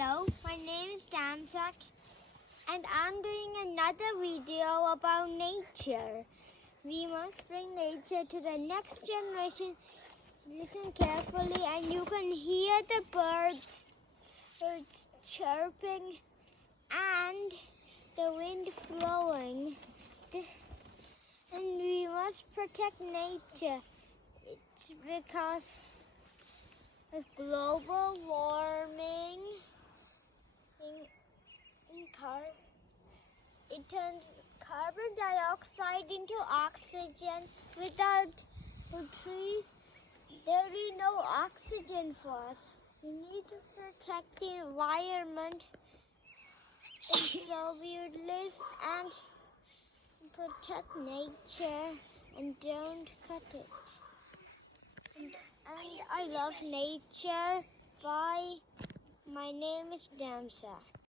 Hello, my name is Damsak and I'm doing another video about nature. We must bring nature to the next generation. Listen carefully and you can hear the birds chirping and the wind flowing. And we must protect nature. It's because of global warming. It turns carbon dioxide into oxygen. Without trees, there will be no oxygen for us. We need to protect the environment so we would live and protect nature and don't cut it. And I love nature. Bye. My name is Damsa.